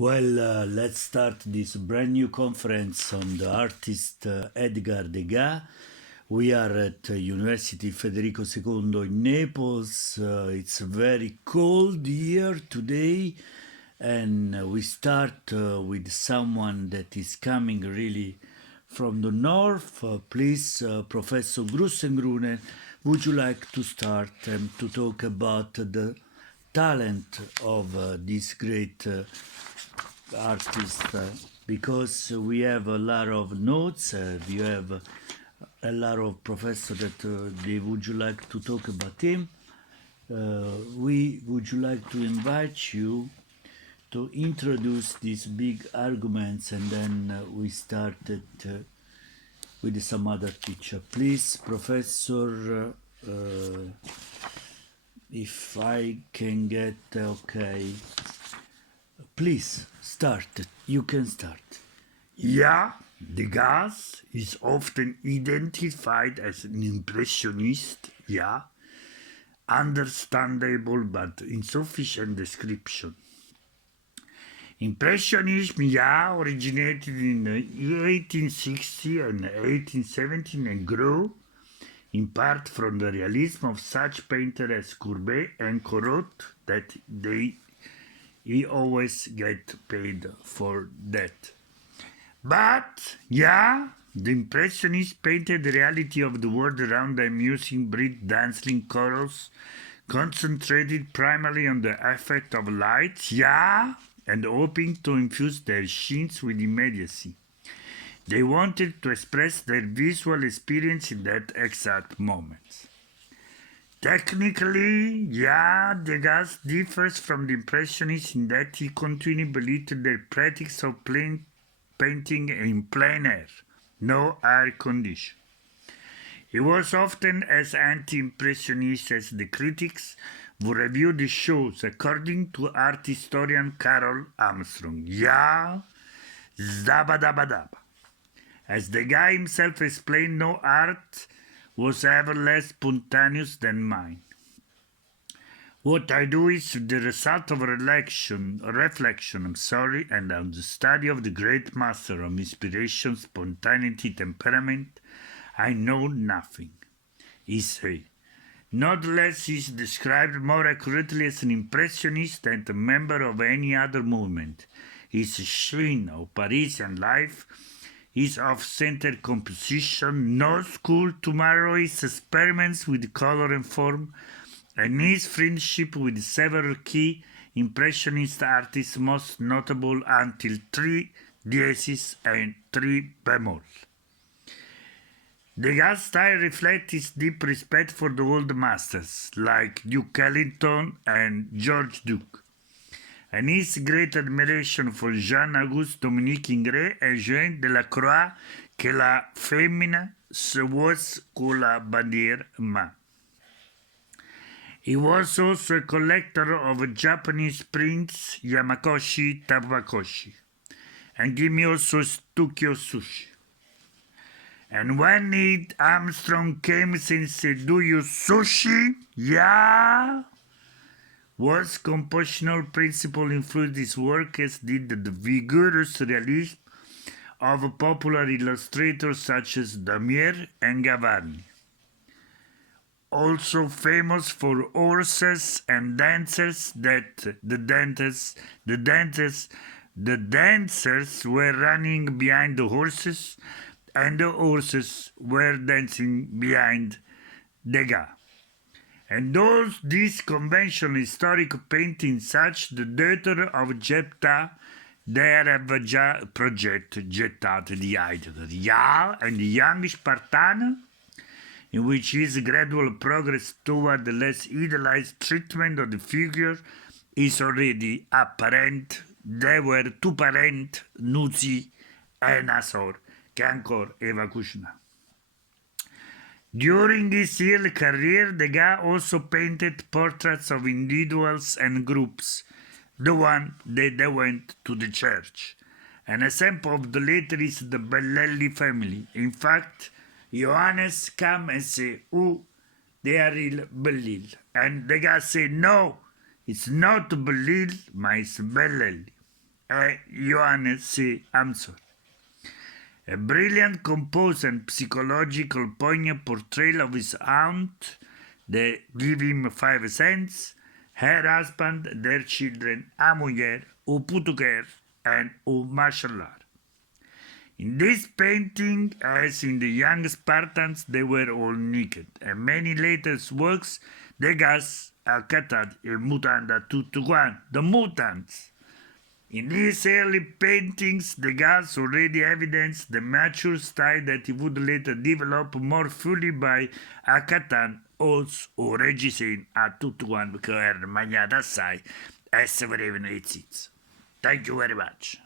Let's start this brand new conference on the artist Edgar Degas. We are at University Federico II in Naples. It's very cold here today, and we start with someone that is coming really from the north. Please, Professor Grussengrune, would you like to start and to talk about the talent of this great artist? Because we have a lot of notes, you have a lot of professors that they would you like to talk about him. We would you like to invite you to introduce these big arguments, and then we started with some other teacher. Please, Professor, if I can get okay. Please start. You can start. Yeah, Degas is often identified as an impressionist, yeah, understandable but insufficient description. Impressionism, yeah, originated in 1860 and 1817 and grew in part from the realism of such painters as Courbet and Corot that he always get paid for that. But, yeah, the Impressionists painted the reality of the world around them using bright dancing colors, concentrated primarily on the effect of light, yeah, and hoping to infuse their scenes with immediacy. They wanted to express their visual experience in that exact moment. Technically, yeah, Degas differs from the Impressionists in that he continually believed their practice of painting in plein air, no air condition. He was often as anti-impressionist as the critics who reviewed the shows, according to art historian Carol Armstrong. Yeah, zabadabadaba. As Degas himself explained, no art was ever less spontaneous than mine. What I do is the result of reflection, and on the study of the great master of inspiration, spontaneity, temperament. I know nothing, he said. Not less, he is described more accurately as an impressionist than a member of any other movement. His scene of Parisian life is off-center composition, no school tomorrow, his experiments with color and form, and his friendship with several key impressionist artists, most notable until 3 diesis and 3 bemol. Degas' style reflects his deep respect for the old masters, like Duke Ellington and George Duke, and his great admiration for Jean-Auguste Dominique Ingres et Jean Delacroix, que la femmina was con la bandiera ma. He was also a collector of Japanese prints, Yamakoshi Tabakoshi, and gave me also Tokyo sushi. And when Armstrong came and said, "Do you sushi?" Yeah, was compositional principle influenced his work, as did the vigorous realism of popular illustrators such as Damier and Gavarni. Also famous for horses and dancers, the dancers were running behind the horses, and the horses were dancing behind Degas. And these conventional historic paintings, such the daughter of Jephthah, there have già progetto gettato di Heidegger, yeah, and the young Spartan, in which his gradual progress toward the less idealized treatment of the figure is already apparent. They were two parenti, Nuzi and Asor, che ancora Eva Kushna. During his early career, Degas also painted portraits of individuals and groups, the one that they went to the church. An example of the latter is the Bellelli family. In fact, Johannes come and say, "Oh, they are real Bellil." And Degas say, "No, it's not Bellil, but it's Bellelli." e Johannes C. Amsor. A brilliant, composed, and psychological poignant portrayal of his aunt, they give him 5 cents, her husband, their children, a mulher, o putuquer, and o martial art. In this painting, as in the young Spartans, they were all naked, and many later works, Degas accattad il mutanda tutto quanto, the mutants. In his early paintings, Degas already evidenced the mature style that he would later develop more fully by accattant os o regissein a tutto quanto che era mangiato assai e si volevano i zizi. Thank you very much.